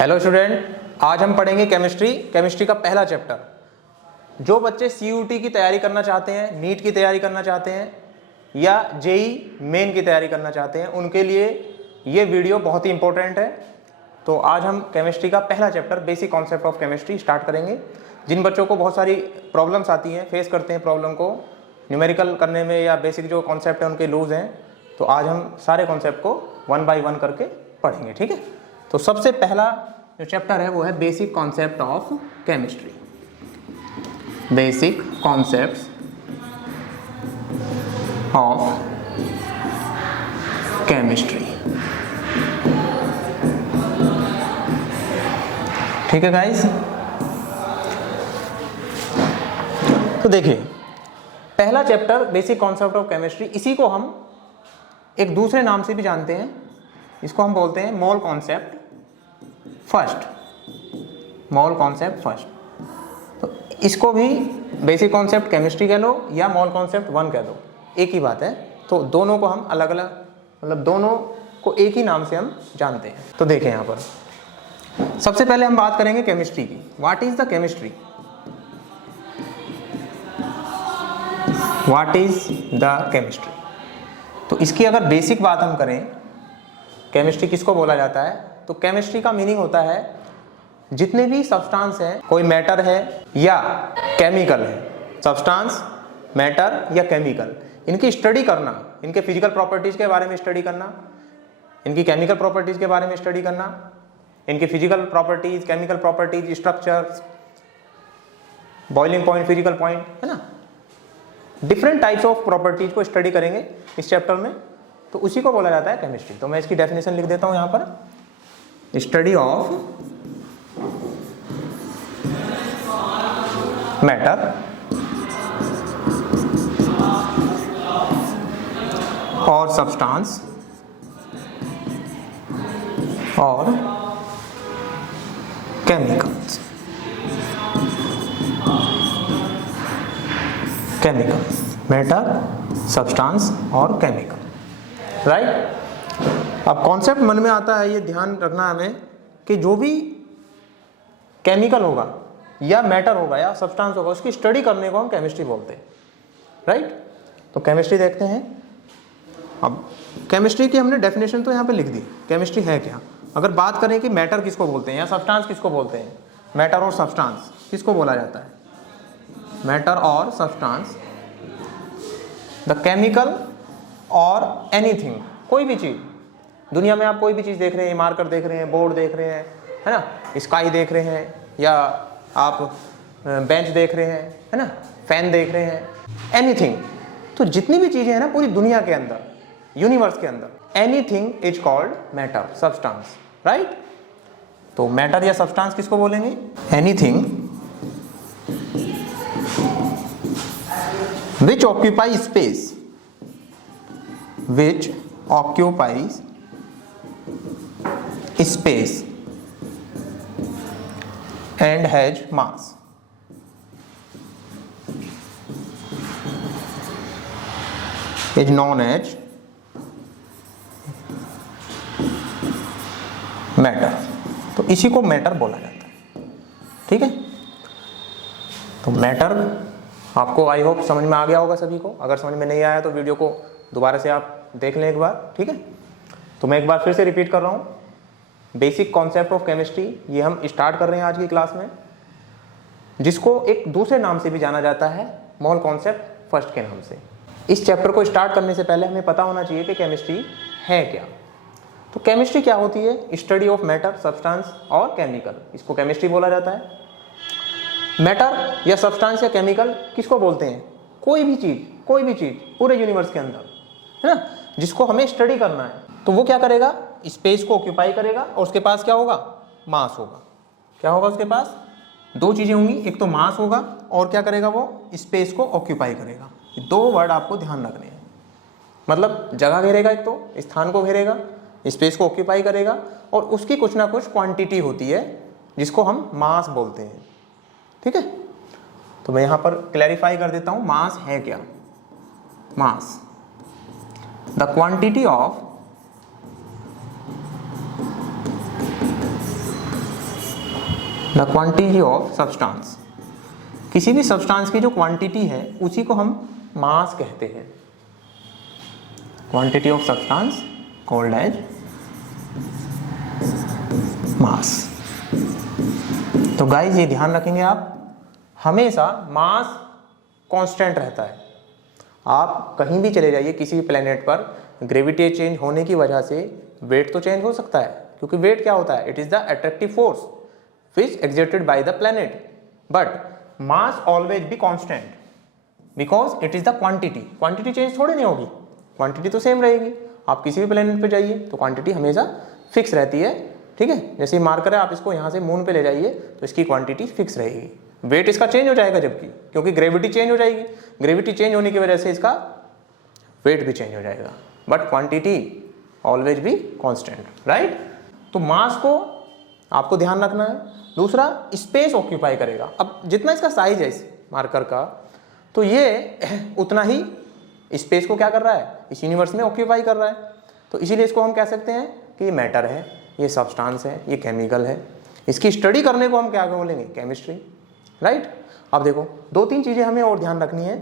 Hello student, आज हम पढ़ेंगे केमिस्ट्री का पहला चैप्टर। जो बच्चे सीयूटी की तैयारी करना चाहते हैं, नीट की तैयारी करना चाहते हैं या जेई मेन की तैयारी करना चाहते हैं, उनके लिए ये वीडियो बहुत ही इंपॉर्टेंट है। तो आज हम केमिस्ट्री का पहला chapter basic concept of chemistry start करेंगे। जिन बच्चों को बहुत सारी प्रॉब्लम्स आती हैं, फेस करते हैं प्रॉब्लम को न्यूमेरिकल करने में या बेसिक जो कॉन्सेप्ट है उनके लूज हैं, तो आज हम सारे कॉन्सेप्ट को वन बाय वन करके पढ़ेंगे। ठीक है, तो सबसे पहला जो चैप्टर है वो है basic concept of chemistry. Basic concepts of chemistry. ठीक है गाइस, तो देखिए पहला chapter basic concept of chemistry, इसी को हम एक दूसरे नाम से भी जानते हैं। इसको हम बोलते हैं mole concept first. Mole concept first, तो इसको भी बेसिक कॉन्सेप्ट केमिस्ट्री कह लो या मोल कॉन्सेप्ट वन कह दो, एक ही बात है। तो दोनों को हम अलग अलग, मतलब दोनों को एक ही नाम से हम जानते हैं। तो देखें यहाँ पर सबसे पहले हम बात करेंगे केमिस्ट्री की। What is the chemistry? What is the chemistry? तो इसकी अगर बेसिक बात हम करें, केमिस्ट्री किसको बोला जाता है, तो केमिस्ट्री का मीनिंग होता है जितने भी सब्सटेंस हैं, कोई मैटर है या केमिकल है, सब्सटेंस, मैटर या केमिकल, इनकी स्टडी करना, इनके फिजिकल प्रॉपर्टीज के बारे में स्टडी करना, इनकी केमिकल प्रॉपर्टीज के बारे में स्टडी करना, इनकी physical properties, chemical properties, structures, boiling point, physical point, है ना, डिफरेंट टाइप्स ऑफ प्रॉपर्टीज को स्टडी करेंगे इस चैप्टर में, तो उसी को बोला जाता है केमिस्ट्री। तो मैं इसकी डेफिनेशन लिख देता हूं यहां पर, स्टडी ऑफ मैटर और सब्सटेंस और केमिकल्स। मैटर, सब्सटेंस और केमिकल, राइट। अब कॉन्सेप्ट मन में आता है, ये ध्यान रखना हमें कि जो भी केमिकल होगा या मैटर होगा या सब्सटेंस होगा, उसकी स्टडी करने को हम केमिस्ट्री बोलते हैं, राइट। तो केमिस्ट्री देखते हैं। अब केमिस्ट्री की हमने डेफिनेशन तो यहाँ पे लिख दी, केमिस्ट्री है क्या। अगर बात करें कि मैटर किसको बोलते हैं या सब्सटेंस किसको बोलते हैं, मैटर और सब्सटेंस किसको बोला जाता है, मैटर और सब्सटेंस, द केमिकल और एनीथिंग, कोई भी चीज दुनिया में, आप कोई भी चीज देख रहे हैं, मार्कर देख रहे हैं, बोर्ड देख रहे हैं, है ना, स्काई देख रहे हैं, या आप बेंच देख रहे हैं, है ना, फैन देख रहे हैं, एनीथिंग। तो जितनी भी चीजें हैं ना पूरी दुनिया के अंदर, यूनिवर्स के अंदर, anything is called matter, substance, right. तो मैटर या सब्सटेंस किसको बोलेंगे, anything which occupies space, which occupies space and has mass, is known as matter. तो इसी को मैटर बोला जाता है, ठीक है। तो मैटर आपको आई होप समझ में आ गया होगा सभी को। अगर समझ में नहीं आया तो वीडियो को दोबारा से आप देख लें एक बार, ठीक है। तो मैं एक बार फिर से रिपीट कर रहा हूँ, बेसिक कॉन्सेप्ट ऑफ केमिस्ट्री ये हम स्टार्ट कर रहे हैं आज की क्लास में, जिसको एक दूसरे नाम से भी जाना जाता है, मोल कॉन्सेप्ट फर्स्ट के नाम से। इस चैप्टर को स्टार्ट करने से पहले हमें पता होना चाहिए कि केमिस्ट्री है क्या। तो केमिस्ट्री क्या होती है, स्टडी ऑफ मैटर, सब्सटेंस और केमिकल, इसको केमिस्ट्री बोला जाता है। मैटर या सब्सटेंस या केमिकल किसको बोलते हैं, कोई भी चीज पूरे यूनिवर्स के अंदर, है ना, जिसको हमें स्टडी करना है। तो वो क्या करेगा, स्पेस को ऑक्यूपाई करेगा और उसके पास क्या होगा, मास होगा। क्या होगा उसके पास, दो चीजें होंगी, एक तो मास होगा और क्या करेगा, वो स्पेस को ऑक्यूपाई करेगा। दो वर्ड आपको ध्यान रखने हैं, मतलब जगह घेरेगा, एक तो स्थान को घेरेगा, स्पेस को ऑक्यूपाई करेगा, और उसकी कुछ ना कुछ क्वांटिटी होती है जिसको हम मास बोलते हैं, ठीक है। तो मैं यहां पर क्लैरिफाई कर देता हूं, मास है क्या। Mass, the quantity of the quantity of substance, किसी भी सब्सटेंस की जो क्वांटिटी है उसी को हम मास कहते हैं। Quantity of substance called as mass. तो गाइस ये ध्यान रखेंगे आप, हमेशा मास कांस्टेंट रहता है। आप कहीं भी चले जाइए किसी भी प्लेनेट पर, ग्रेविटी चेंज होने की वजह से वेट तो चेंज हो सकता है, क्योंकि वेट क्या होता है, it is the attractive force which exerted by the planet, but mass always be constant because it is the quantity. Quantity change थोड़ी नहीं होगी, क्वांटिटी तो सेम रहेगी। आप किसी भी प्लेनेट पे जाइए तो क्वांटिटी हमेशा फिक्स रहती है, ठीक है। जैसे मार्कर है, आप इसको यहाँ से मून पे ले जाइए तो इसकी क्वांटिटी फिक्स रहेगी। वेट इसका चेंज हो जाएगा जबकि, क्योंकि ग्रेविटी चेंज हो जाएगी, ग्रेविटी चेंज होने की वजह से इसका वेट भी चेंज हो जाएगा, but quantity always be constant, right. तो मास को आपको ध्यान रखना है। दूसरा, स्पेस ऑक्यूपाई करेगा। अब जितना इसका साइज है इस मार्कर का, तो ये उतना ही स्पेस को क्या कर रहा है, इस यूनिवर्स में ऑक्यूपाई कर रहा है। तो इसीलिए इसको हम कह सकते हैं कि ये मैटर है, ये सब्सटेंस है, ये केमिकल है। इसकी स्टडी करने को हम क्या बोलेंगे, केमिस्ट्री, राइट। अब देखो 2-3 चीज़ें हमें और ध्यान रखनी है।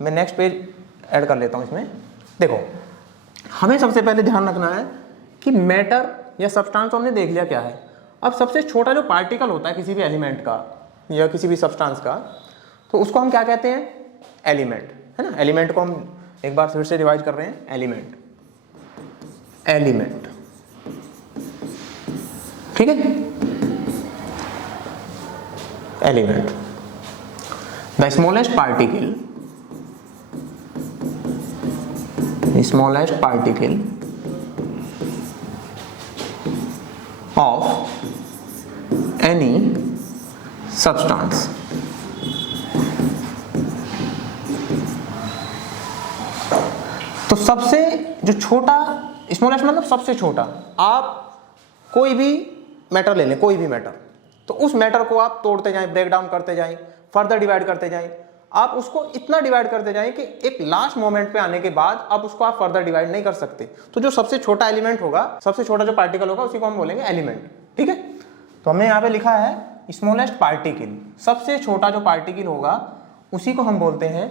मैं नेक्स्ट पेज ऐड कर लेता हूँ इसमें। देखो हमें सबसे पहले ध्यान रखना है कि मैटर या सब्सटेंस तो हमने देख लिया क्या है। अब सबसे छोटा जो पार्टिकल होता है किसी भी एलिमेंट का या किसी भी सब्सटेंस का, तो उसको हम क्या कहते हैं, एलिमेंट, है ना। एलिमेंट को हम एक बार फिर से रिवाइज कर रहे हैं, एलिमेंट, एलिमेंट, ठीक है। Element, the smallest particle, smallest particle of any substance। तो सबसे जो छोटा, स्मॉलेस्ट मतलब सबसे छोटा। आप कोई भी मैटर ले लें, कोई भी मैटर, तो उस मैटर को आप तोड़ते जाएं, ब्रेक डाउन करते जाएं, फर्दर डिवाइड करते जाएं। आप उसको इतना डिवाइड करते जाएं कि एक लास्ट मोमेंट पे आने के बाद आप उसको आप फर्दर डिवाइड नहीं कर सकते। तो जो सबसे छोटा एलिमेंट होगा, सबसे छोटा जो पार्टिकल होगा, उसी को हम बोलेंगे एलिमेंट, ठीक है। तो हमने यहाँ पे लिखा है स्मॉलेस्ट पार्टिकल, सबसे छोटा जो पार्टिकल होगा उसी को हम बोलते हैं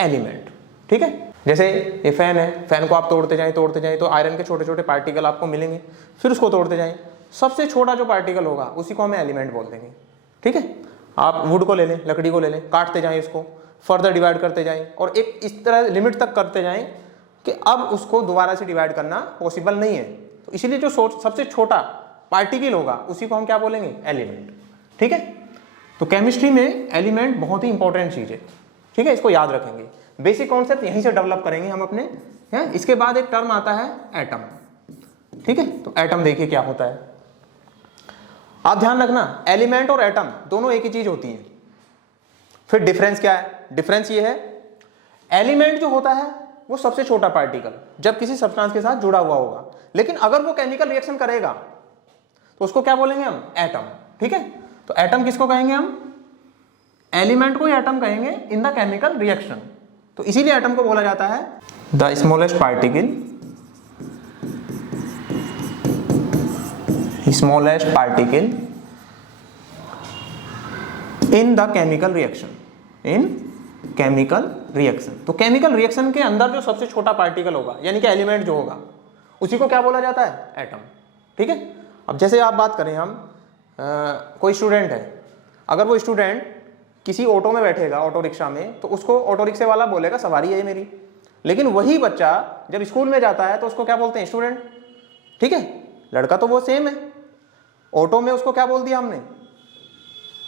एलिमेंट, ठीक है। जैसे ये फैन है, फैन को आप तोड़ते जाएं तो आयरन के छोटे छोटे पार्टिकल आपको मिलेंगे, फिर उसको तोड़ते जाएं, सबसे छोटा जो पार्टिकल होगा उसी को हमें एलिमेंट बोल देंगे, ठीक है। आप वुड को ले लें, लकड़ी को ले लें, काटते जाएं, इसको फर्दर डिवाइड करते जाएं और एक इस तरह लिमिट तक करते जाएं कि अब उसको दोबारा से डिवाइड करना पॉसिबल नहीं है। तो इसीलिए जो सबसे छोटा पार्टिकल होगा उसी को हम क्या बोलेंगे, एलिमेंट, ठीक है। तो केमिस्ट्री में एलिमेंट बहुत ही इंपॉर्टेंट चीज है, ठीक है। इसको याद रखेंगे, बेसिक कॉन्सेप्ट यहीं से डेवलप करेंगे हम अपने, है। इसके बाद एक टर्म आता है एटम, ठीक है। तो एटम देखिए क्या होता है, आप ध्यान रखना, एलिमेंट और एटम दोनों एक ही चीज होती है। फिर डिफरेंस क्या है, डिफरेंस ये है, एलिमेंट जो होता है वो सबसे छोटा पार्टिकल जब किसी सब्सटेंस के साथ जुड़ा हुआ होगा, लेकिन अगर वो केमिकल रिएक्शन करेगा तो उसको क्या बोलेंगे हम, एटम, ठीक है। तो एटम किसको कहेंगे हम, एलिमेंट को एटम कहेंगे इन द केमिकल रिएक्शन। तो इसीलिए एटम को बोला जाता है the smallest particle, smallest particle in the chemical reaction, in chemical reaction. तो केमिकल रिएक्शन के अंदर जो सबसे छोटा पार्टिकल होगा यानी कि एलिमेंट जो होगा उसी को क्या बोला जाता है, एटम, ठीक है। अब जैसे आप बात करें हम, कोई स्टूडेंट है, अगर वो स्टूडेंट किसी ऑटो में बैठेगा, ऑटो रिक्शा में, तो उसको ऑटो रिक्शे वाला बोलेगा सवारी है मेरी, लेकिन वही बच्चा जब स्कूल में जाता है तो उसको क्या बोलते हैं, स्टूडेंट, ठीक है। लड़का तो वो सेम है, ऑटो में उसको क्या बोल दिया हमने,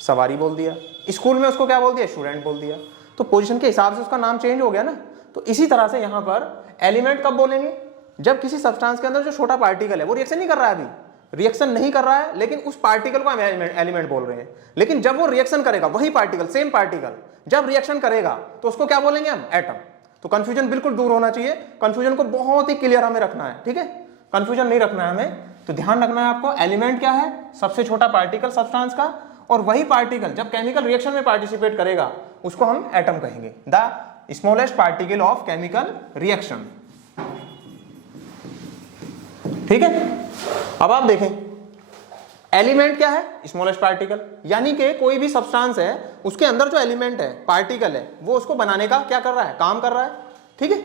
सवारी बोल दिया, स्कूल में उसको क्या बोल दिया, स्टूडेंट बोल दिया। तो पोजीशन के हिसाब से उसका नाम चेंज हो गया ना। तो इसी तरह से यहाँ पर एलिमेंट कब बोलेंगे, जब किसी सब्सटेंस के अंदर जो छोटा पार्टिकल है वो रिएक्शन नहीं कर रहा है, अभी रिएक्शन नहीं कर रहा है, लेकिन उस पार्टिकल को हम एलिमेंट बोल रहे हैं। लेकिन जब वो रिएक्शन करेगा, वही पार्टिकल, सेम पार्टिकल जब रिएक्शन करेगा तो उसको क्या बोलेंगे हम, एटम। तो कंफ्यूजन बिल्कुल दूर होना चाहिए, कंफ्यूजन को बहुत ही क्लियर हमें रखना है, ठीक है। कंफ्यूजन नहीं रखना है हमें। तो ध्यान रखना है आपको, एलिमेंट क्या है, सबसे छोटा पार्टिकल सब्सटेंस का, और वही पार्टिकल जब केमिकल रिएक्शन में पार्टिसिपेट करेगा उसको हम एटम कहेंगे, the smallest particle of chemical reaction, ठीक है। अब आप देखें, एलिमेंट क्या है? Smallest particle. यानी कि कोई भी सब्सटेंस है उसके अंदर जो एलिमेंट है, पार्टिकल है, वो उसको बनाने का क्या कर रहा है? काम कर रहा है। ठीक है,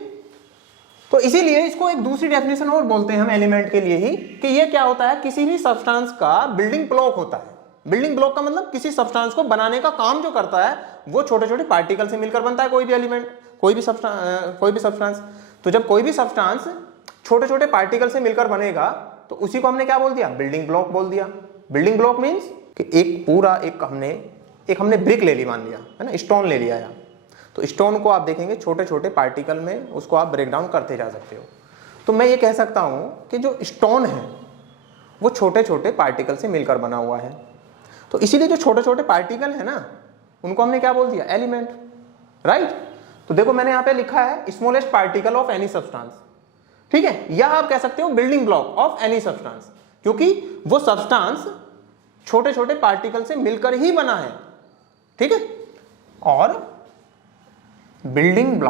तो इसीलिए इसको एक दूसरी डेफिनेशन और बोलते हैं हम एलिमेंट के लिए ही, कि ये क्या होता है? किसी भी सब्सटेंस का बिल्डिंग ब्लॉक होता है। बिल्डिंग ब्लॉक का मतलब किसी सब्सटेंस को बनाने का काम जो करता है वो छोटे छोटे पार्टिकल से मिलकर बनता है। कोई भी एलिमेंट, कोई भी सब्सटेंस। तो जब कोई भी सब्सटेंस छोटे छोटे पार्टिकल से मिलकर बनेगा तो उसी को हमने क्या बोल दिया? बिल्डिंग ब्लॉक बोल दिया। बिल्डिंग ब्लॉक मीन्स कि एक हमने ब्रिक ले ली, मान लिया है ना, स्टोन ले लिया। तो स्टोन को आप देखेंगे छोटे छोटे पार्टिकल में उसको आप ब्रेक डाउन करते जा सकते हो। तो मैं ये कह सकता हूं कि जो स्टोन है वो छोटे छोटे पार्टिकल से मिलकर बना हुआ है। तो इसीलिए जो छोटे छोटे पार्टिकल है ना, उनको हमने क्या बोल दिया? Element, right. तो देखो मैंने यहां पे लिखा है smallest particle of any substance, ठीक है, या आप कह सकते हो building block of any substance, क्योंकि वो सब्सटेंस छोटे छोटे पार्टिकल से मिलकर ही बना है। ठीक है, और बिल्डिंग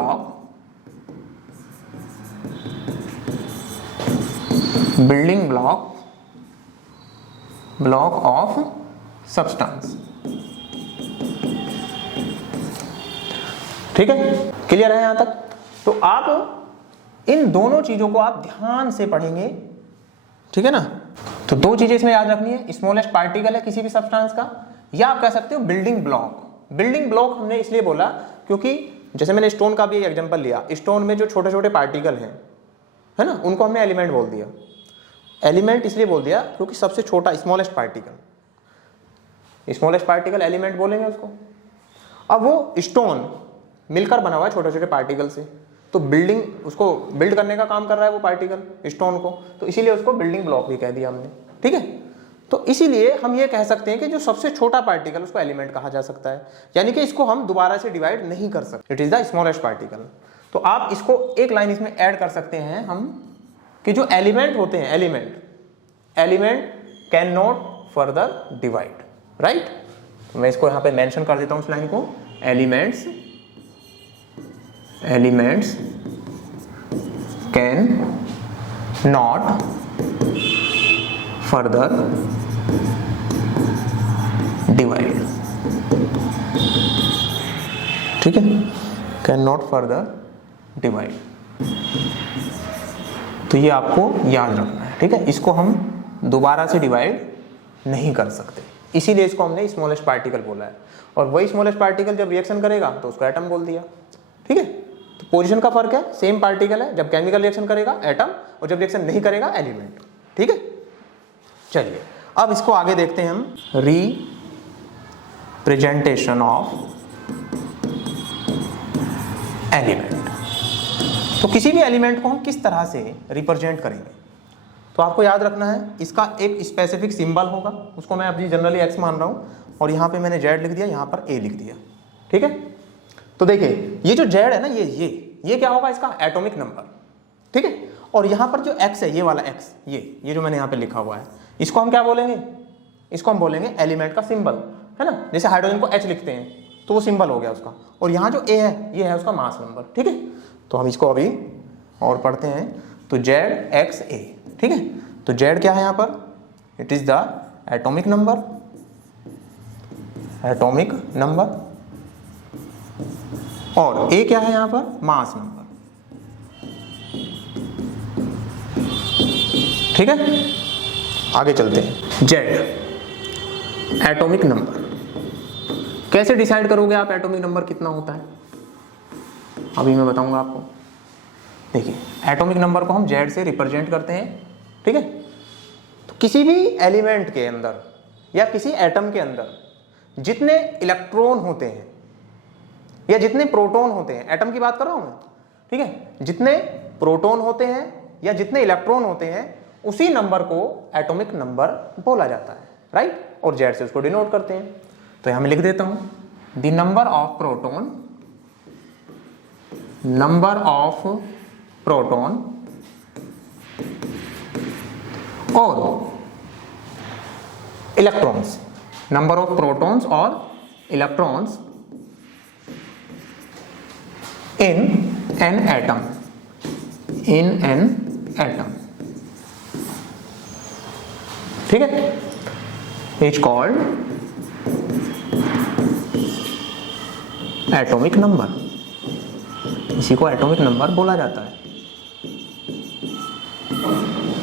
ब्लॉक ऑफ सब्सटेंस। ठीक है, क्लियर है यहां तक? तो आप इन दोनों चीजों को आप ध्यान से पढ़ेंगे, ठीक है ना। तो दो चीजें इसमें याद रखनी है, स्मॉलेस्ट पार्टिकल है किसी भी सब्सटेंस का, या आप कह सकते हो बिल्डिंग ब्लॉक। बिल्डिंग ब्लॉक हमने इसलिए बोला क्योंकि जैसे मैंने स्टोन का भी एग्जांपल लिया, स्टोन में जो छोटे छोटे पार्टिकल हैं, है ना, उनको हमने एलिमेंट बोल दिया। एलिमेंट इसलिए बोल दिया क्योंकि सबसे छोटा स्मॉलेस्ट पार्टिकल एलिमेंट बोलेंगे उसको। अब वो स्टोन मिलकर बना हुआ है छोटे छोटे पार्टिकल से, तो उसको बिल्ड करने का काम कर रहा है वो पार्टिकल स्टोन को, तो इसीलिए उसको बिल्डिंग ब्लॉक भी कह दिया हमने। ठीक है, तो इसीलिए हम ये कह सकते हैं कि जो सबसे छोटा पार्टिकल उसको एलिमेंट कहा जा सकता है, यानी कि इसको हम दोबारा से डिवाइड नहीं कर सकते। It is the smallest particle. तो आप इसको एक लाइन इसमें ऐड कर सकते हैं हम, कि जो एलिमेंट होते हैं, element can not further divide, right. मैं इसको यहां पे मेंशन कर देता हूं इस लाइन को, elements can not further divide. ठीक है, कैन नॉट फर्दर डिवाइड। तो ये आपको याद रखना है, ठीक है। इसको हम दोबारा से डिवाइड नहीं कर सकते, इसीलिए इसको हमने स्मॉलेस्ट पार्टिकल बोला है। और वही स्मॉलेस्ट पार्टिकल जब रिएक्शन करेगा तो उसको एटम बोल दिया। ठीक है, तो पोजीशन का फर्क है, सेम पार्टिकल है, जब केमिकल रिएक्शन करेगा एटम, और जब रिएक्शन नहीं करेगा एलिमेंट। ठीक है, चलिए अब इसको आगे देखते हैं हम, रिप्रेजेंटेशन ऑफ एलिमेंट। तो किसी भी एलिमेंट को हम किस तरह से रिप्रेजेंट करेंगे, तो आपको याद रखना है इसका एक स्पेसिफिक सिंबल होगा, उसको मैं अभी जनरली एक्स मान रहा हूं, और यहां पे मैंने जेड लिख दिया, यहां पर ए लिख दिया। ठीक है, तो देखिए ये जो जेड है ना, ये क्या होगा? इसका एटॉमिक नंबर। ठीक है, और यहां पर जो एक्स है, ये वाला एक्स, ये जो मैंने यहां पे लिखा हुआ है, इसको हम क्या बोलेंगे? इसको हम बोलेंगे एलिमेंट का सिंबल, है ना। जैसे हाइड्रोजन को एच लिखते हैं तो वो सिंबल हो गया उसका, और यहाँ जो ए है ये है उसका मास नंबर। ठीक है, तो हम इसको अभी और पढ़ते हैं। तो जेड एक्स ए, ठीक है, तो जेड क्या है यहाँ पर? It is the atomic number, और ए क्या है यहाँ पर? मास नंबर। ठीक है, आगे चलते हैं। जेड एटॉमिक नंबर, कैसे डिसाइड करोगे आप एटॉमिक नंबर कितना होता है? अभी मैं बताऊंगा आपको। देखिए, एटॉमिक नंबर को हम जेड से रिप्रेजेंट करते हैं। ठीक है, तो किसी भी एलिमेंट के अंदर या किसी एटम के अंदर जितने इलेक्ट्रॉन होते हैं या जितने प्रोटॉन होते हैं, एटम की बात कर रहा हूं मैं, ठीक है, जितने प्रोटॉन होते हैं या जितने इलेक्ट्रॉन होते हैं, उसी नंबर को एटॉमिक नंबर बोला जाता है, राइट। और जेड से उसको डिनोट करते हैं। तो यहां मैं लिख देता हूं, द नंबर ऑफ प्रोटॉन और इलेक्ट्रॉन्स, नंबर ऑफ प्रोटॉन्स और इलेक्ट्रॉन्स in an atom, ठीक है। इज कॉल्ड एटॉमिक नंबर, इसी को एटॉमिक नंबर बोला जाता है।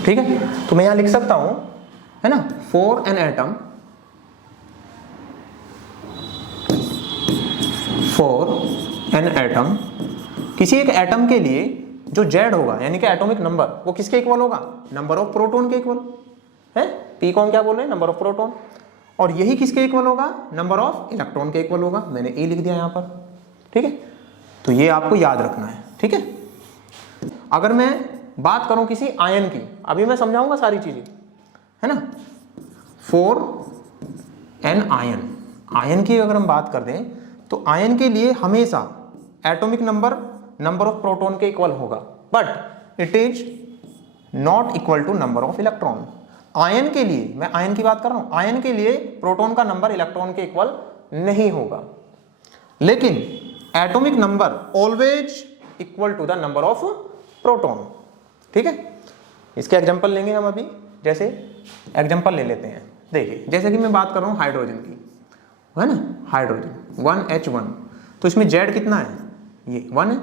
ठीक है, तो मैं यहां लिख सकता हूं, है ना, for an atom, for an atom, किसी एक एटम के लिए जो Z होगा यानी कि एटॉमिक नंबर, वो किसके इक्वल होगा? नंबर ऑफ प्रोटॉन के इक्वल है। P को हम क्या बोल रहे हैं? Number of proton. और यही किसके इक्वल होगा? नंबर ऑफ इलेक्ट्रॉन के इक्वल होगा। मैंने E लिख दिया यहाँ पर। ठीक है, तो ये आपको याद रखना है। ठीक है, अगर मैं बात करूं किसी आयन की, अभी मैं समझाऊंगा सारी चीजें, है ना। फॉर एन आयन, आयन की अगर हम बात कर दें तो आयन के लिए हमेशा atomic number number of proton के इक्वल होगा, but it is not equal to number of electron. Ion के लिए, मैं आयन की बात कर रहा हूं, आयन के लिए प्रोटॉन का नंबर इलेक्ट्रॉन के इक्वल नहीं होगा, लेकिन atomic number always equal to the number of proton. ठीक है, इसके एग्जांपल लेंगे हम अभी। जैसे एग्जांपल ले लेते हैं, देखिए जैसे कि मैं बात कर रहा हूं हाइड्रोजन की, है ना, हाइड्रोजन 1H1, तो इसमें Z कितना है? ये 1 है।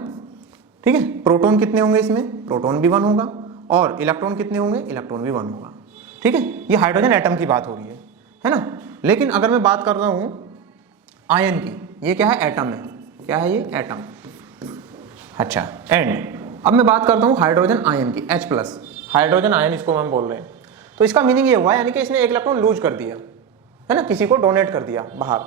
ठीक है, प्रोटॉन कितने होंगे इसमें? प्रोटॉन भी 1 होगा, और इलेक्ट्रॉन कितने होंगे? इलेक्ट्रॉन भी 1 होगा। ठीक है, ये हाइड्रोजन एटम की बात हो रही है ना। लेकिन अगर मैं बात कर रहा हूं आयन की, ये क्या है? एटम है। क्या है ये? एटम। अच्छा, एंड अब मैं बात करता हूं हाइड्रोजन आयन की, H+, हाइड्रोजन आयन इसको हम बोल रहे हैं। तो इसका मीनिंग ये हुआ यानी कि इसने एक इलेक्ट्रॉन लूज कर दिया, है ना, किसी को डोनेट कर दिया बाहर,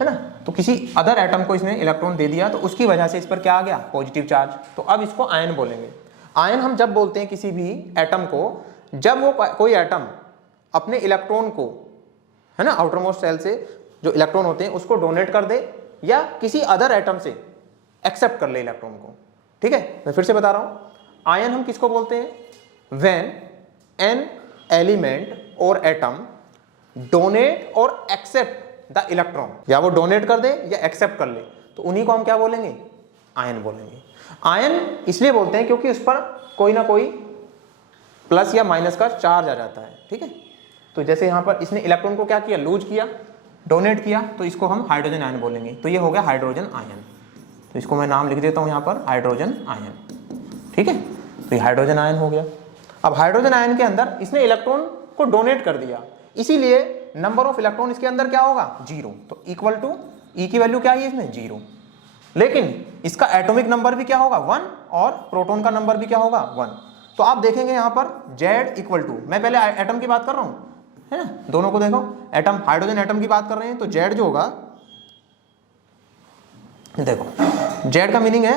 है ना। तो किसी अदर एटम को इसने इलेक्ट्रॉन दे दिया, तो उसकी वजह से इस पर क्या आ गया? Positive charge. तो अब इसको आयन बोलेंगे। आयन हम जब बोलते हैं किसी भी एटम को, जब वो कोई एटम अपने इलेक्ट्रॉन को, है ना, आउटर मोस्ट शेल से जो इलेक्ट्रॉन होते हैं उसको डोनेट कर दे, या किसी अदर एटम से एक्सेप्ट कर ले इलेक्ट्रॉन को। ठीक है, मैं फिर से बता रहा हूं, आयन हम किसको बोलते हैं? व्हेन एन एलिमेंट और एटम डोनेट और एक्सेप्ट द इलेक्ट्रॉन, या वो डोनेट कर दे या एक्सेप्ट कर ले, तो उन्हीं को हम क्या बोलेंगे? आयन बोलेंगे। आयन इसलिए बोलते हैं क्योंकि उस पर कोई ना कोई प्लस या माइनस का चार्ज आ जाता है। ठीक है, तो जैसे यहां पर इसने इलेक्ट्रॉन को क्या किया? लूज किया, डोनेट किया, तो इसको हम हाइड्रोजन आयन बोलेंगे। तो ये हो गया हाइड्रोजन आयन। तो इसको मैं नाम लिख देता हूं यहां पर, हाइड्रोजन आयन। ठीक है, तो ये हाइड्रोजन आयन हो गया। अब हाइड्रोजन आयन के अंदर इसने इलेक्ट्रॉन को डोनेट कर दिया, इसीलिए नंबर ऑफ इलेक्ट्रॉन इसके अंदर क्या होगा? 0। तो इक्वल टू E की वैल्यू क्या है इसमें? 0। लेकिन इसका एटॉमिक नंबर भी क्या होगा? 1, और प्रोटॉन का नंबर भी क्या होगा? 1। तो आप देखेंगे यहां पर Z इक्वल टू, मैं पहले एटम की बात कर रहा हूं, है ना, दोनों को देखो, एटम, हाइड्रोजन एटम की बात कर रहे हैं, तो Z जो होगा, देखो Z का मीनिंग है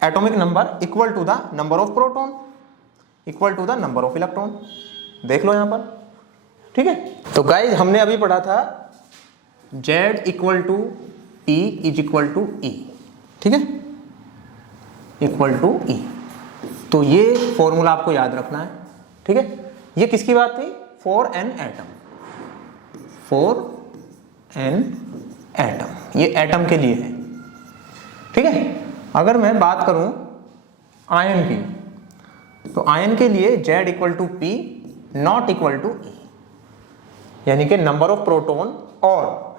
atomic number equal to the number of proton equal to the number of electron. देख लो यहां पर। ठीक है, तो गाइज हमने अभी पढ़ा था Z equal to T is equal to E। ठीक है, इक्वल टू E। तो ये फॉर्मूला आपको याद रखना है। ठीक है, ये किसकी बात थी? For an atom, for an atom, ये एटम के लिए है। ठीक है, अगर मैं बात करूं आयन की, तो आयन के लिए Z equal to P not equal to E, यानी कि नंबर ऑफ प्रोटॉन और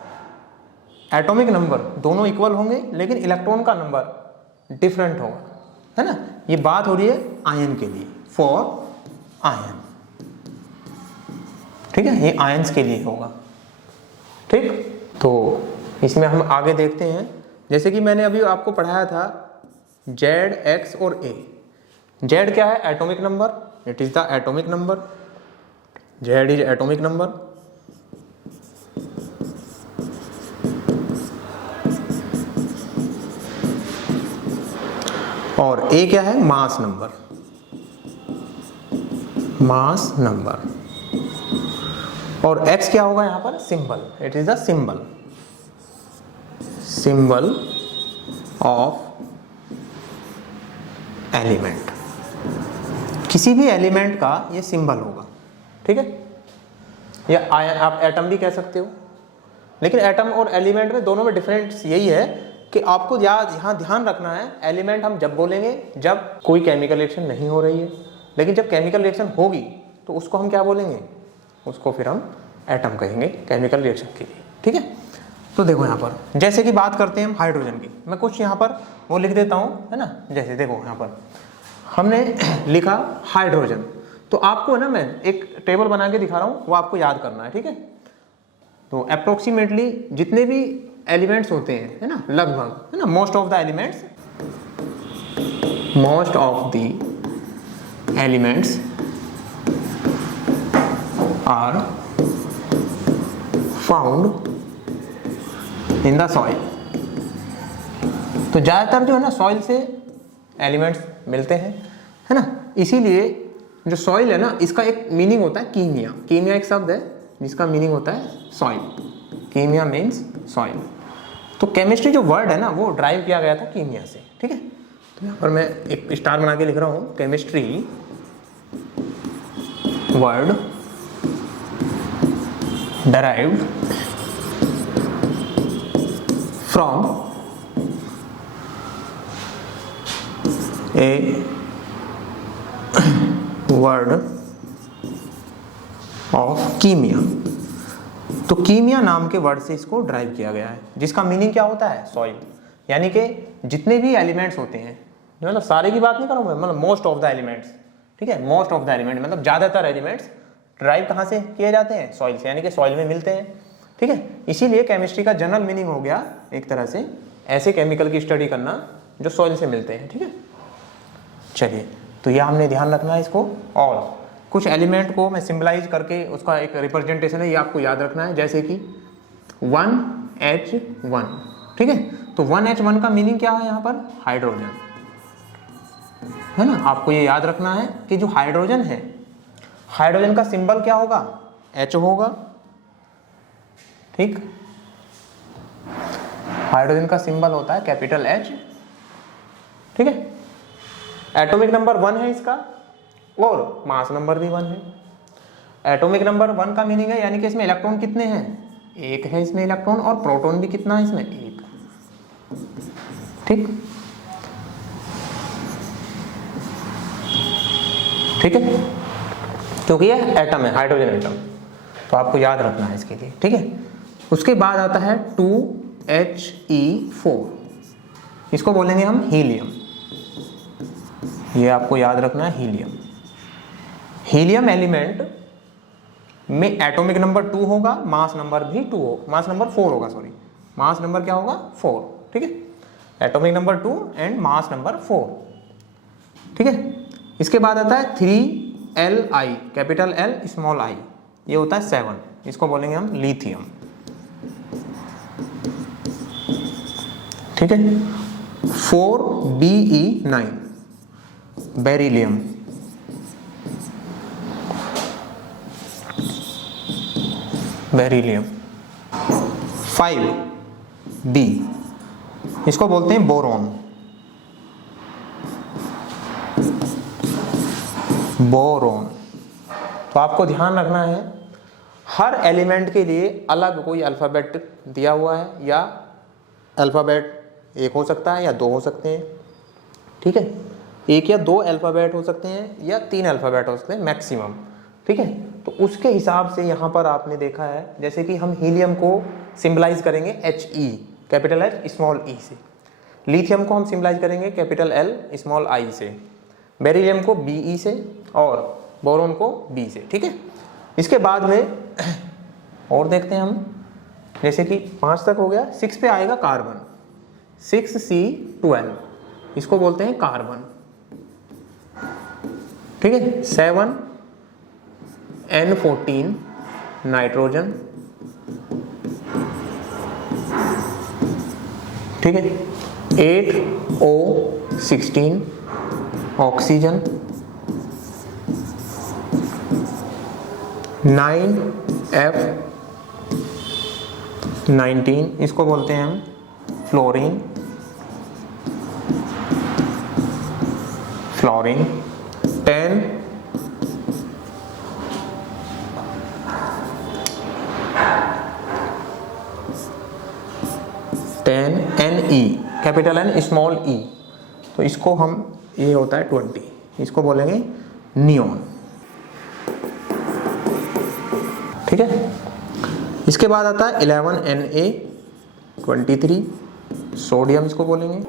एटॉमिक नंबर दोनों इक्वल होंगे, लेकिन इलेक्ट्रॉन का नंबर डिफरेंट होगा, है ना। ये बात हो रही है आयन के लिए, फॉर आयन। ठीक है, ये आयंस के लिए होगा। ठीक, तो इसमें हम आगे देखते हैं, जैसे कि मैंने अभी आपको पढ़ाया था Z, X और A। Z क्या है? Atomic number, it is the atomic number, Z is atomic number. और A क्या है? Mass number, mass number. और X क्या होगा यहां पर? Symbol, it is the symbol, symbol of element. किसी भी एलिमेंट का ये सिंबल होगा। ठीक है, या आप एटम भी कह सकते हो, लेकिन एटम और एलिमेंट में दोनों में डिफरेंस यही है कि आपको यहाँ ध्यान रखना है, एलिमेंट हम जब बोलेंगे जब कोई केमिकल रिएक्शन नहीं हो रही है, लेकिन जब केमिकल रिएक्शन होगी तो उसको हम क्या बोलेंगे? उसको फिर हम एटम कहेंगे केमिकल रिएक्शन के लिए, ठीक है। तो देखो यहाँ पर जैसे कि बात करते हैं हम हाइड्रोजन की, मैं कुछ यहाँ पर वो लिख देता हूँ, है ना। जैसे देखो यहाँ पर हमने लिखा हाइड्रोजन, तो आपको है ना मैं एक टेबल बना के दिखा रहा हूँ, वो आपको याद करना है, ठीक है। तो अप्रोक्सीमेटली जितने भी एलिमेंट्स होते हैं, है ना, लगभग, है ना, most of the elements are found in the soil. तो ज़्यादातर जो है ना सॉइल से एलिमेंट्स मिलते हैं, है ना। इसीलिए जो सॉइल है ना, इसका एक मीनिंग होता है कीमिया। कीमिया एक शब्द है जिसका मीनिंग होता है सॉइल। कीमिया मीन्स सॉइल। तो केमिस्ट्री जो वर्ड है ना वो ड्राइव किया गया था कीमिया से, ठीक है। तो यहाँ पर मैं एक स्टार बना के लिख रहा हूँ, chemistry word derived from a word of कीमिया। तो कीमिया नाम के वर्ड से इसको ड्राइव किया गया है, जिसका मीनिंग क्या होता है, सॉइल। यानी कि जितने भी एलिमेंट्स होते हैं, मतलब सारे की बात नहीं करूँ मैं, मतलब मोस्ट ऑफ द एलिमेंट्स, ठीक है। मोस्ट ऑफ द एलिमेंट मतलब ज़्यादातर एलिमेंट्स ड्राइव कहाँ से किए जाते हैं, सॉइल से, यानी कि सॉइल में मिलते हैं, ठीक है। इसीलिए केमिस्ट्री का जनरल मीनिंग हो गया एक तरह से ऐसे केमिकल की स्टडी करना जो सॉइल से मिलते हैं, ठीक है। चलिए, तो यह हमने ध्यान रखना है इसको। और कुछ एलिमेंट को मैं सिंबलाइज करके उसका एक रिप्रेजेंटेशन है, ये आपको याद रखना है। जैसे कि 1H1, ठीक है। तो 1H1 का मीनिंग क्या है यहाँ पर, हाइड्रोजन, है ना। आपको ये याद रखना है कि जो हाइड्रोजन है, हाइड्रोजन का सिंबल क्या होगा, H होगा, ठीक। हाइड्रोजन का सिंबल होता है कैपिटल H, ठीक है। एटॉमिक नंबर 1 है इसका और मास नंबर भी 1 है। एटॉमिक नंबर 1 का मीनिंग है यानी कि इसमें इलेक्ट्रॉन कितने हैं, एक है इसमें इलेक्ट्रॉन, और प्रोटॉन भी कितना है इसमें, एक, ठीक, ठीक है। क्योंकि ये एटम है, हाइड्रोजन एटम, तो आपको याद रखना है इसके लिए, ठीक है। उसके बाद आता है 2He4, इसको बोलेंगे हम हीलियम। ये आपको याद रखना है, हीलियम। हीलियम एलिमेंट में एटॉमिक नंबर 2 होगा, मास नंबर भी 2 हो, मास नंबर 4 होगा, सॉरी, मास नंबर क्या होगा, 4, ठीक है। Atomic number 2 and mass number 4, ठीक है। इसके बाद आता है 3Li, capital L small i, ये होता है 7, इसको बोलेंगे हम लिथियम, ठीक है। 4Be9, beryllium, beryllium. 5B, इसको बोलते हैं बोरॉन, बोरॉन। तो आपको ध्यान रखना है हर एलिमेंट के लिए अलग कोई अल्फ़ाबेट दिया हुआ है, या अल्फ़ाबेट एक हो सकता है या दो हो सकते हैं, ठीक है। एक या दो अल्फ़ाबेट हो सकते हैं या 3 अल्फ़ाबेट हो सकते हैं मैक्सिमम, ठीक है। तो उसके हिसाब से यहाँ पर आपने देखा है, जैसे कि हम हीलियम को सिंबलाइज करेंगे He, capital H small e से। लिथियम को हम सिंबलाइज करेंगे कैपिटल L स्मॉल i से। बेरिलियम को Be से और बोरोन को B से, ठीक है। इसके बाद में और देखते हैं हम, जैसे कि 5 तक हो गया, 6 पे आएगा कार्बन, 6C12, इसको बोलते हैं कार्बन, ठीक है। 7N14 नाइट्रोजन, ठीक है। 8O16 ऑक्सीजन, 9F19, इसको बोलते हैं हम fluorine, fluorine. 10Ne, capital N small e, तो इसको हम, ये होता है 20, इसको बोलेंगे नियोन, ठीक है। इसके बाद आता है 11Na23 सोडियम इसको बोलेंगे,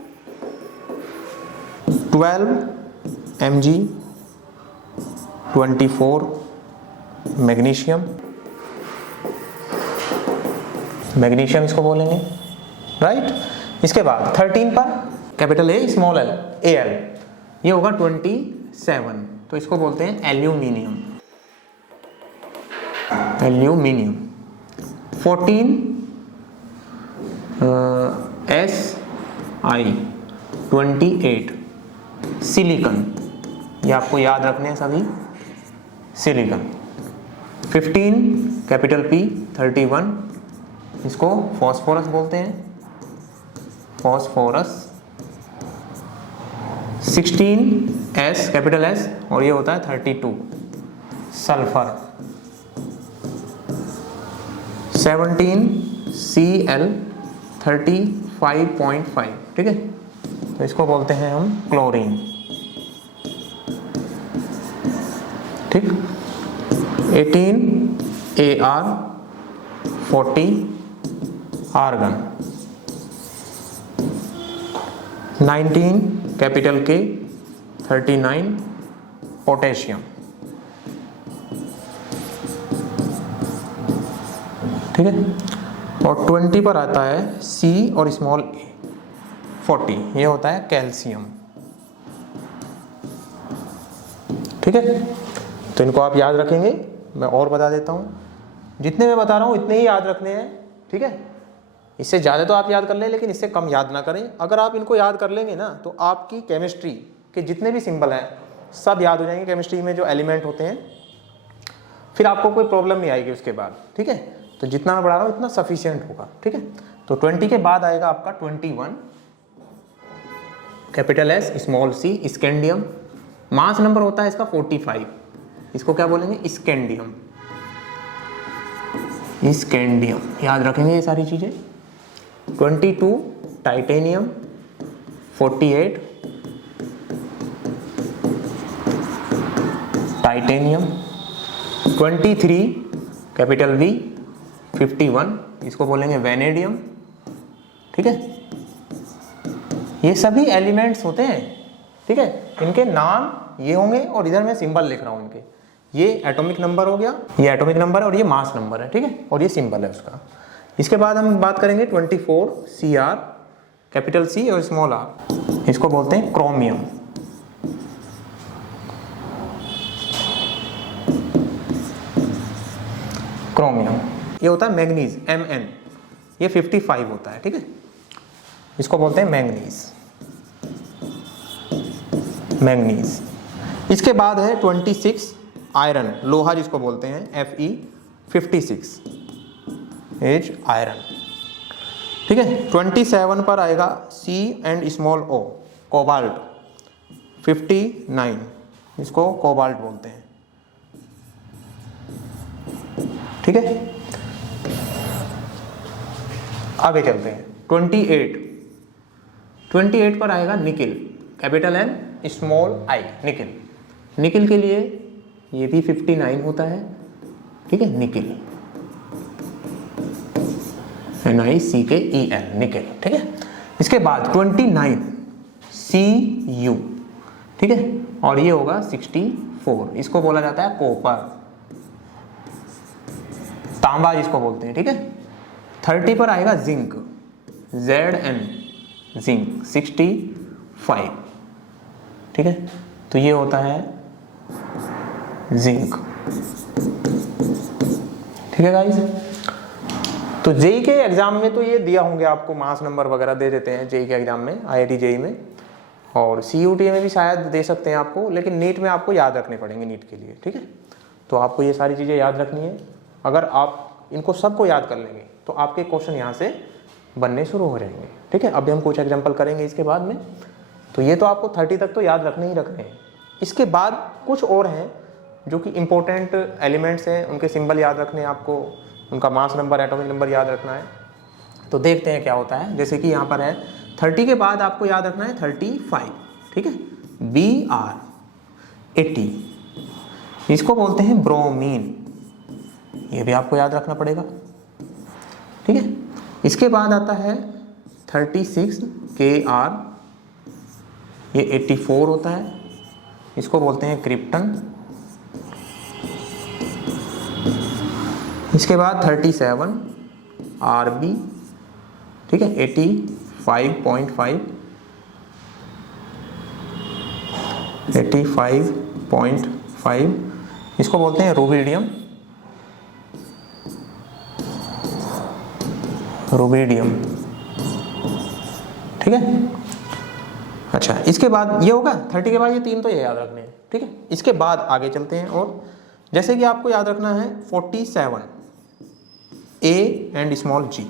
12Mg24 मैग्नीशियम, मैग्नीशियम इसको बोलेंगे, राइट। इसके बाद 13 पर capital A small L Al, ये होगा 27, तो इसको बोलते हैं एल्यूमिनियम, एल्यूमिनियम। 14 Si28 सिलिकॉन, ये आपको याद रखने हैं सभी, सिलिकॉन। 15 कैपिटल P 31, इसको फॉस्फोरस बोलते हैं, फॉस्फोरस। 16 S कैपिटल S, और ये होता है 32 सल्फर। 17 Cl 35.5, ठीक है, तो इसको बोलते हैं हम क्लोरीन, ठीक। 18 Ar 40 argon. 19 capital K 39 potassium, ठीक है। और 20 पर आता है C और स्मॉल a 40, ये होता है कैल्शियम, ठीक है। तो इनको आप याद रखेंगे, मैं और बता देता हूँ, जितने मैं बता रहा हूँ इतने ही याद रखने हैं, ठीक है। इससे ज़्यादा तो आप याद कर लें, लेकिन इससे कम याद ना करें। अगर आप इनको याद कर लेंगे ना, तो आपकी केमिस्ट्री के जितने भी सिंबल हैं सब याद हो जाएंगे, केमिस्ट्री में जो एलिमेंट होते हैं, फिर आपको कोई प्रॉब्लम नहीं आएगी उसके बाद, ठीक है। तो जितना मैं बढ़ा रहा हूँ इतना सफिशिएंट होगा, ठीक है। तो 20 के बाद आएगा आपका 21 capital S small c scandium, mass number होता है इसका 45, इसको क्या बोलेंगे, स्कैंडियम, स्कैंडियम, याद रखेंगे ये सारी चीज़ें। 22 टाइटेनियम 48 टाइटेनियम। 23 कैपिटल V 51, इसको बोलेंगे वेनेडियम, ठीक है। ये सभी एलिमेंट्स होते हैं, ठीक है, इनके नाम ये होंगे और इधर मैं सिंबल लिख रहा हूँ इनके, ये एटॉमिक नंबर हो गया, ये एटॉमिक नंबर है और ये मास नंबर है, ठीक है, और ये सिंबल है उसका। इसके बाद हम बात करेंगे 24 Cr कैपिटल C और स्मॉल r, इसको बोलते हैं क्रोमियम, क्रोमियम। ये होता है मैग्नीज Mn, ये 55 होता है, ठीक है, इसको बोलते हैं मैग्नीज, मैग्नीज। इसके बाद है 26 आयरन, लोहा जिसको बोलते हैं Fe 56 एज आयरन, ठीक है। 27 पर आएगा C and small O cobalt 59, इसको कोबाल्ट बोलते हैं, ठीक है। आगे चलते हैं 28 पर आएगा nickel capital N small I, nickel. Nickel के लिए ये भी 59 होता है, ठीक है, निकिल NiCkEl निकिल, ठीक है। इसके बाद 29 Cu, ठीक है, और ये होगा 64, इसको बोला जाता है कॉपर, तांबा जिसको बोलते हैं, ठीक है। 30 पर आएगा जिंक Zn, जिंक 65, ठीक है, तो ये होता है जिंक, ठीक है गाइस। तो जेई के एग्जाम में तो ये दिया होंगे आपको, मास नंबर वगैरह दे देते हैं जेई के एग्जाम में, IIT जेई में, और CUT में भी शायद दे सकते हैं आपको, लेकिन नीट में आपको याद रखने पड़ेंगे नीट के लिए, ठीक है। तो आपको ये सारी चीज़ें याद रखनी है, अगर आप इनको सबको याद कर लेंगे तो आपके क्वेश्चन यहाँ से बनने शुरू हो जाएंगे, ठीक है। अभी हम कुछ एग्जाम्पल करेंगे इसके बाद में। तो ये तो आपको 30 तक तो याद रखने ही रखने हैं। इसके बाद कुछ और हैं जो कि इम्पोर्टेंट एलिमेंट्स हैं, उनके सिंबल याद रखने हैं आपको, उनका मास नंबर एटॉमिक नंबर याद रखना है। तो देखते हैं क्या होता है। जैसे कि यहाँ पर है 30 के बाद आपको याद रखना है 35, ठीक है, Br80, इसको बोलते हैं ब्रोमीन, ये भी आपको याद रखना पड़ेगा, ठीक है। इसके बाद आता है 36 Kr, ये 84 होता है, इसको बोलते हैं क्रिप्टन। इसके बाद 37 Rb, ठीक है, 85.5, 85.5, इसको बोलते हैं रुबिडियम, रुबिडियम, ठीक है। अच्छा, इसके बाद ये होगा 30 के बाद, ये 3 तो ये याद रखने हैं, ठीक है। इसके बाद आगे चलते हैं, और जैसे कि आपको याद रखना है 47 A एंड स्मॉल g,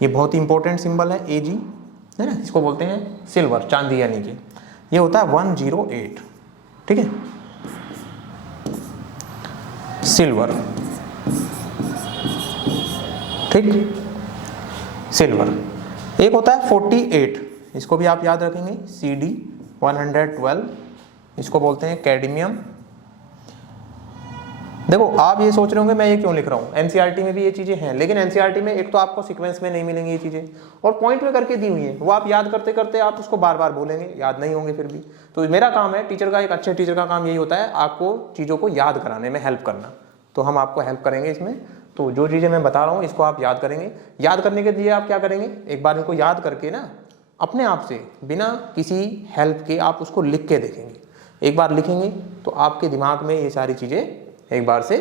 ये बहुत ही इंपॉर्टेंट सिंबल है Ag, है ना, इसको बोलते हैं सिल्वर, चांदी यानी कि ये होता है 108, ठीक है, सिल्वर, ठीक, सिल्वर। एक होता है 48, इसको भी आप याद रखेंगे, Cd 112, इसको बोलते हैं कैडमियम। देखो आप ये सोच रहे होंगे मैं ये क्यों लिख रहा हूँ, एनसीईआरटी में भी ये चीजें हैं, लेकिन एनसीईआरटी में एक तो आपको सीक्वेंस में नहीं मिलेंगी ये चीजें, और पॉइंट में करके दी हुई है, वो आप याद करते करते आप उसको बार बार बोलेंगे, याद नहीं होंगे फिर भी। तो मेरा काम है, टीचर का, एक अच्छे टीचर का काम यही होता है, आपको चीज़ों को याद कराने में हेल्प करना। तो हम आपको हेल्प करेंगे इसमें। तो जो चीज़ें मैं बता रहा हूँ इसको आप याद करेंगे। याद करने के लिए आप क्या करेंगे, एक बार इनको याद करके ना अपने आप से बिना किसी हेल्प के आप उसको लिख के देखेंगे। एक बार लिखेंगे तो आपके दिमाग में ये सारी चीज़ें एक बार से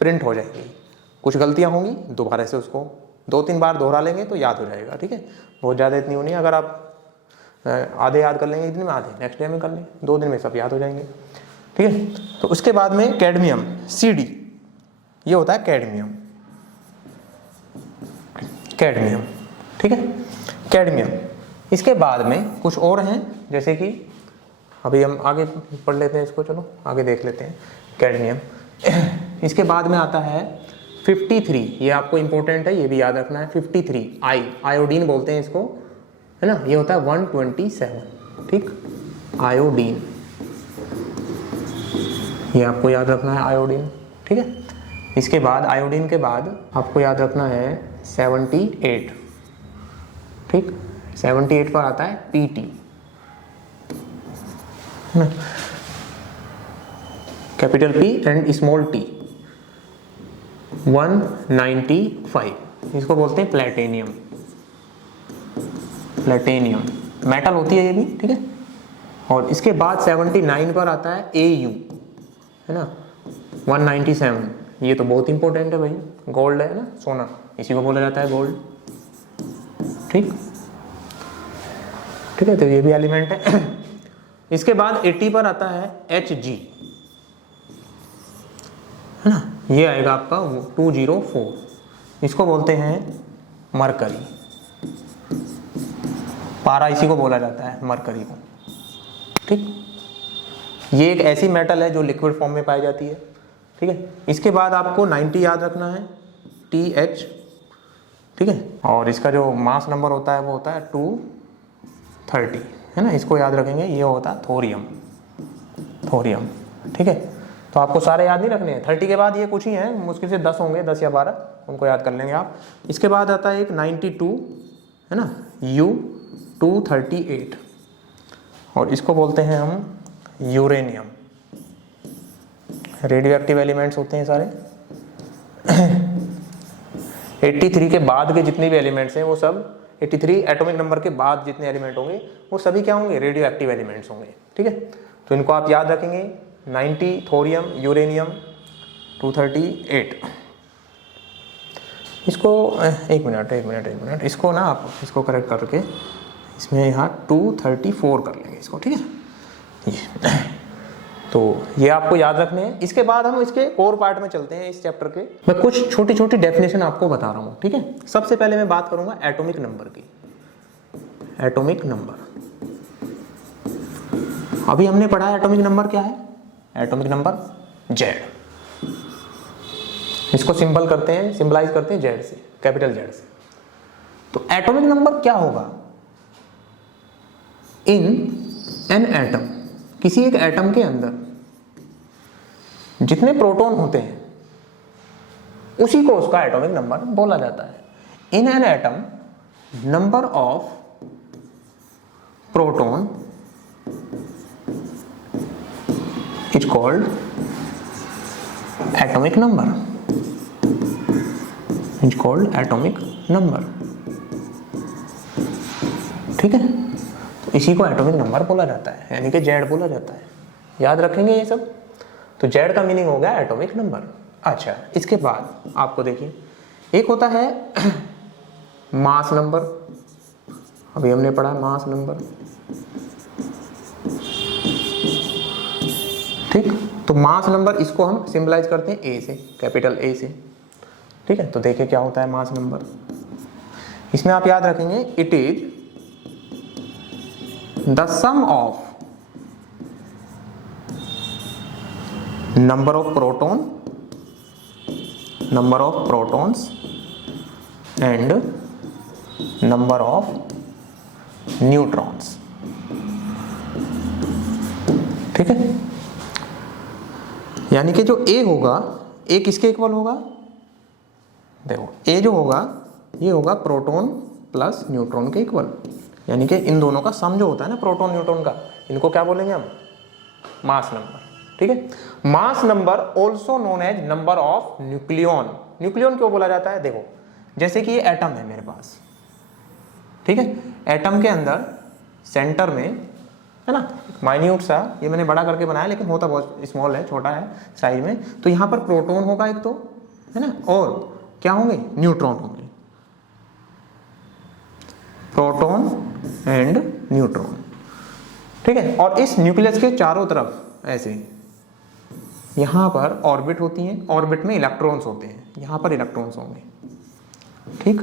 प्रिंट हो जाएंगी। कुछ गलतियाँ होंगी, दोबारा से उसको 2-3 बार दोहरा लेंगे तो याद हो जाएगा, ठीक है। बहुत ज़्यादा इतनी होनी है, अगर आप आधे याद कर लेंगे एक दिन में, आधे नेक्स्ट डे में कर लें, 2 दिन में सब याद हो जाएंगे, ठीक है। तो उसके बाद में कैडमियम Cd, ये होता है कैडमियम, कैडमियम, ठीक है, कैडमियम। इसके बाद में कुछ और हैं, जैसे कि अभी हम आगे पढ़ लेते हैं इसको, चलो आगे देख लेते हैं कैडमियम। इसके बाद में आता है 53, ये आपको इंपॉर्टेंट है, ये भी याद रखना है। 53 आयोडीन बोलते हैं इसको, है ना, ये होता है 127, ठीक, आयोडीन, ये आपको याद रखना है आयोडीन, ठीक है। इसके बाद आयोडीन के बाद आपको याद रखना है 78, ठीक, 78 पर आता है Pt, है ना, capital P and small t, 195, इसको बोलते हैं प्लेटिनियम, प्लेटिनियम मेटल होती है ये भी, ठीक है। और इसके बाद 79 पर आता है Au, है ना, 197, ये तो बहुत इंपॉर्टेंट है भाई, गोल्ड है ना, सोना, इसी को बोला जाता है गोल्ड, ठीक, ठीक है। तो ये भी एलिमेंट है। इसके बाद 80 पर आता है Hg, है ना, ये आएगा आपका 204, इसको बोलते हैं मरकरी, पारा इसी को बोला जाता है, मरकरी को, ठीक। ये एक ऐसी मेटल है जो लिक्विड फॉर्म में पाई जाती है, ठीक है। इसके बाद आपको 90 याद रखना है, TH, ठीक है। और इसका जो मास नंबर होता है वो होता है 230, है ना, इसको याद रखेंगे, ये होता है थोरियम, थोरियम, ठीक है। तो आपको सारे याद नहीं रखने हैं, 30 के बाद ये कुछ ही हैं, मुश्किल से 10 होंगे, 10 या 12, उनको याद कर लेंगे आप। इसके बाद आता है एक 92, है ना, U238, और इसको बोलते हैं हम यूरेनियम। रेडियो एक्टिव एलिमेंट्स होते हैं सारे। 83 के बाद के जितने भी एलिमेंट्स हैं वो सब, 83 एटॉमिक नंबर के बाद जितने एलिमेंट होंगे वो सभी क्या होंगे, रेडियो एक्टिव एलिमेंट्स होंगे, ठीक है। तो इनको आप याद रखेंगे, 90 थोरियम, यूरेनियम, 238। इसको एक मिनट, इसको ना आप इसको करेक्ट करके इसमें यहाँ 234 कर लेंगे इसको, ठीक है। ये तो ये आपको याद रखने हैं। इसके बाद हम इसके कोर पार्ट में चलते हैं, इस चैप्टर के। मैं कुछ छोटी छोटी डेफिनेशन आपको बता रहा हूँ, ठीक है। सबसे पहले मैं बात करूंगा एटॉमिक नंबर की। एटॉमिक नंबर, अभी हमने पढ़ा है एटॉमिक नंबर क्या है, एटॉमिक नंबर Z, इसको सिंबल करते हैं, सिंबलाइज करते हैं Z से, कैपिटल Z से। तो एटॉमिक नंबर क्या होगा, इन एन एटम, किसी एक एटम के अंदर जितने प्रोटॉन होते हैं उसी को उसका एटॉमिक नंबर बोला जाता है। In an atom number of proton is called atomic number, is called atomic number. ठीक है, तो इसी को एटॉमिक नंबर बोला जाता है, यानी कि जेड बोला जाता है। याद रखेंगे ये सब। तो जेड का मीनिंग हो गया एटॉमिक नंबर। अच्छा, इसके बाद आपको देखिए एक होता है मास नंबर, अभी हमने पढ़ा मास नंबर। ठीक, तो मास नंबर इसको हम सिंबलाइज करते हैं ए से, कैपिटल ए से। ठीक है, तो देखिए क्या होता है मास नंबर। इसमें आप याद रखेंगे it is the sum of number of protons and number of neutrons। ठीक है, यानी कि जो A होगा, A किसके इक्वल होगा? देखो A जो होगा ये होगा प्रोटॉन प्लस न्यूट्रॉन के इक्वल, यानी कि इन दोनों का सम जो होता है ना प्रोटॉन न्यूट्रॉन का, इनको क्या बोलेंगे हम? Mass number. ठीक है, mass number also known as number of nucleon. Nucleon क्यों बोला जाता है? देखो जैसे कि ये एटम है मेरे पास, ठीक है, एटम के अंदर सेंटर में है ना माइन्यूट सा, ये मैंने बड़ा करके बनाया लेकिन होता बहुत स्मॉल है, छोटा है साइज में। तो यहाँ पर प्रोटॉन होगा एक तो, है ना, और क्या होंगे? न्यूट्रॉन होंगे, प्रोटॉन एंड न्यूट्रॉन। ठीक है, और इस न्यूक्लियस के चारों तरफ ऐसे यहाँ पर ऑर्बिट होती हैं, ऑर्बिट में इलेक्ट्रॉन्स होते हैं, यहाँ पर इलेक्ट्रॉन्स होंगे। ठीक,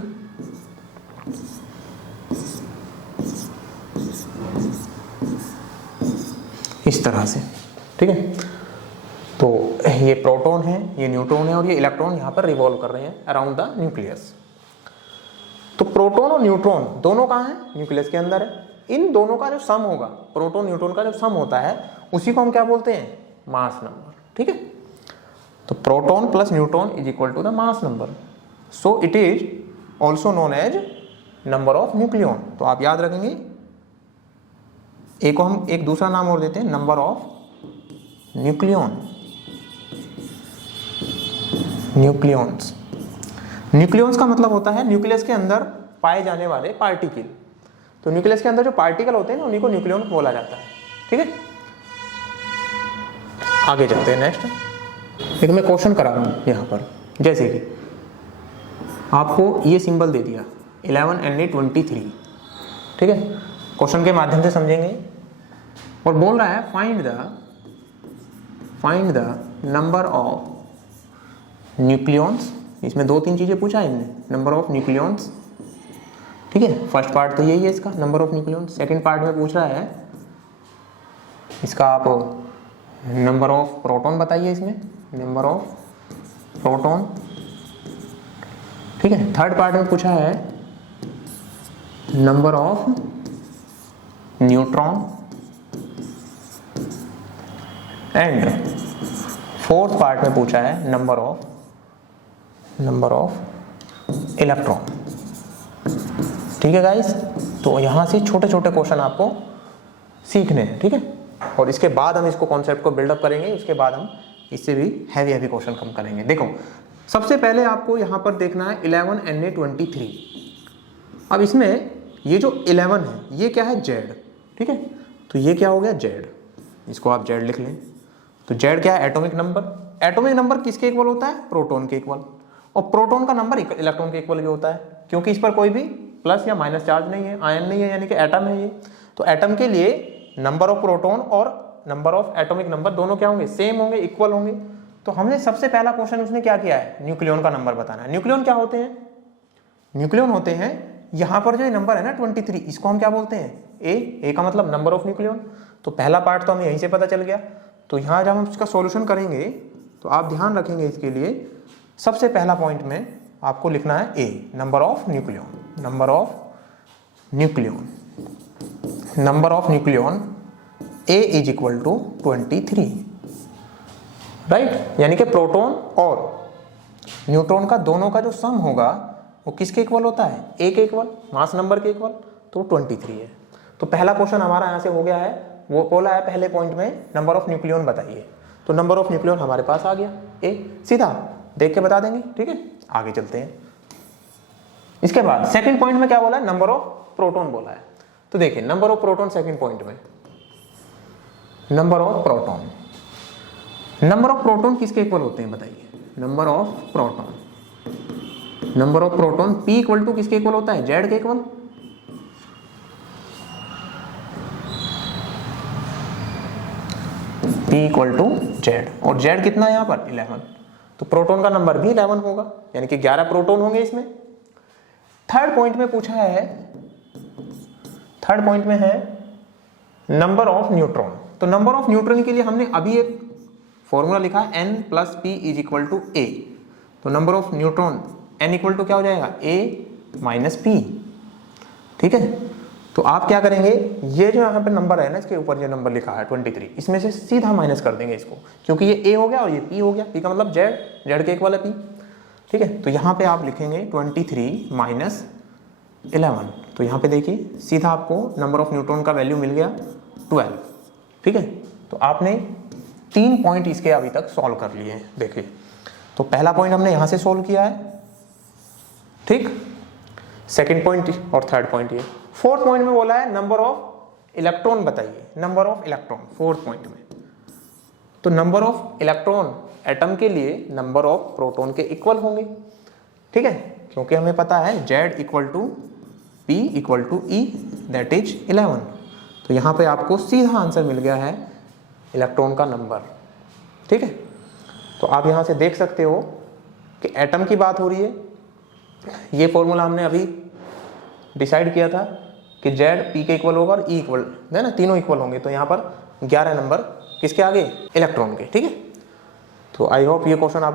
इस तरह से। ठीक है, तो ये प्रोटॉन है, ये न्यूट्रॉन है, और ये इलेक्ट्रॉन यहाँ पर रिवॉल्व कर रहे हैं अराउंड द न्यूक्लियस। तो प्रोटॉन और न्यूट्रॉन दोनों कहाँ हैं? न्यूक्लियस के अंदर है। इन दोनों का जो सम होगा, प्रोटॉन न्यूट्रॉन का जो सम होता है, उसी को हम क्या बोलते हैं? Mass number. ठीक है, तो proton plus neutron is equal to the mass number, so it is also known as number of nucleon. तो आप याद रखेंगे, एक को हम एक दूसरा नाम और देते हैं, number of nucleon, nucleons. Nucleons का मतलब होता है न्यूक्लियस के अंदर पाए जाने वाले पार्टिकल। तो न्यूक्लियस के अंदर जो पार्टिकल होते हैं ना, उन्हीं को न्यूक्लियन बोला जाता है। ठीक है, आगे चलते हैं नेक्स्ट। एक मैं क्वेश्चन करा रहा हूँ यहाँ पर, जैसे कि आपको ये सिंबल दे दिया 11Na23। ठीक है, क्वेश्चन के माध्यम से समझेंगे, और बोल रहा है find the number of nucleons. इसमें 2-3 चीजें पूछा है इनने, नंबर ऑफ न्यूक्लियंस। ठीक है, फर्स्ट पार्ट तो यही है इसका, number of nucleons. Second part में पूछ रहा है इसका आप नंबर ऑफ प्रोटॉन बताइए, इसमें नंबर ऑफ प्रोटॉन। ठीक है, थर्ड पार्ट में पूछा है number of neutron, and fourth part में पूछा है नंबर ऑफ इलेक्ट्रॉन। ठीक है गाइस, तो यहां से छोटे छोटे क्वेश्चन आपको सीखने हैं। ठीक है, और इसके बाद हम इसको कॉन्सेप्ट को बिल्डअप करेंगे, उसके बाद हम इससे भी हैवी क्वेश्चन कम करेंगे। देखो सबसे पहले आपको यहाँ पर देखना है 11Na23। अब इसमें ये जो 11 है ये क्या है? जेड। ठीक है, तो ये क्या हो गया? जेड। इसको आप जेड लिख लें। तो जेड क्या है? Atomic number. एटॉमिक नंबर किसके इक्वल होता है? प्रोटॉन के इक्वल। और प्रोटॉन का नंबर इलेक्ट्रॉन के इक्वल भी होता है, क्योंकि इस पर कोई भी प्लस या माइनस चार्ज नहीं है, आयन नहीं है, यानी कि एटम है ये। तो एटम के लिए नंबर ऑफ प्रोटॉन और नंबर ऑफ एटॉमिक नंबर दोनों क्या होंगे? सेम होंगे, इक्वल होंगे। तो हमने सबसे पहला क्वेश्चन उसने क्या किया है? न्यूक्लियन का नंबर बताना है। न्यूक्लियन क्या होते हैं? न्यूक्लियन होते हैं यहां पर जो नंबर है ना 23, इसको हम क्या बोलते हैं? ए का मतलब नंबर ऑफ न्यूक्लियन। तो पहला पार्ट तो हमें यहीं से पता चल गया। तो यहां जब हम इसका सॉल्यूशन करेंगे तो आप ध्यान रखेंगे, इसके लिए सबसे पहला पॉइंट में आपको लिखना है A, number of nucleon. Number of nucleon, number of nucleon A is equal to 23, right. यानी कि प्रोटॉन और न्यूट्रॉन का दोनों का जो सम होगा वो किसके इक्वल होता है, ए के इक्वल, मास नंबर के इक्वल, तो 23 है। तो पहला क्वेश्चन हमारा यहाँ से हो गया है, वो बोला है पहले पॉइंट में नंबर ऑफ न्यूक्लियन बताइए, तो नंबर ऑफ न्यूक्लियन हमारे पास आ गया ए, सीधा देख के बता देंगे। ठीक है, आगे चलते हैं। इसके बाद सेकंड पॉइंट में क्या बोला है, नंबर ऑफ प्रोटॉन बोला है। तो देखिए number of proton second point में, number of proton, number of proton किसके इक्वल होते हैं बताइए, number of proton, number of proton P equal to किसके इक्वल होता है, Z के equal. P equal to Z, और Z कितना है यहाँ पर 11, तो प्रोटॉन का नंबर भी 11 होगा, यानी कि 11 प्रोटॉन होंगे इसमें। थर्ड पॉइंट में पूछा है, थर्ड पॉइंट में है नंबर ऑफ न्यूट्रॉन। तो नंबर ऑफ न्यूट्रॉन के लिए हमने अभी एक फॉर्मूला लिखा है N plus P is equal to A। तो number of neutron N equal to क्या हो जाएगा, A माइनस P। ठीक है, तो आप क्या करेंगे, ये जो यहाँ पे नंबर है ना, इसके ऊपर जो नंबर लिखा है 23, इसमें से सीधा माइनस कर देंगे इसको, क्योंकि ये A हो गया और ये P हो गया, P का मतलब Z के इक्वल है P। ठीक है, तो यहाँ पे आप लिखेंगे 23 माइनस 11, तो यहाँ पे देखिए सीधा आपको नंबर ऑफ न्यूट्रॉन का वैल्यू मिल गया 12। ठीक है, तो आपने 3 पॉइंट इसके अभी तक सॉल्व कर लिए हैं। देखिए, तो पहला पॉइंट हमने यहाँ से सॉल्व किया है, ठीक, सेकंड पॉइंट और थर्ड पॉइंट ये। फोर्थ पॉइंट में बोला है नंबर ऑफ इलेक्ट्रॉन बताइए, number of electron fourth point में। तो नंबर ऑफ इलेक्ट्रॉन एटम के लिए नंबर ऑफ प्रोटॉन के इक्वल होंगे। ठीक है, क्योंकि हमें पता है Z equal to P equal to E is इज 11। तो यहाँ पे आपको सीधा आंसर मिल गया है इलेक्ट्रॉन का नंबर। ठीक है, तो आप यहाँ से देख सकते हो कि एटम की बात हो रही है। ये फॉर्मूला हमने अभी डिसाइड किया था कि Z P के इक्वल होगा और E इक्वल है ना, तीनों इक्वल होंगे। तो यहाँ पर 11 नंबर किसके आगे, इलेक्ट्रॉन के। ठीक है, तो आई होप ये क्वेश्चन आप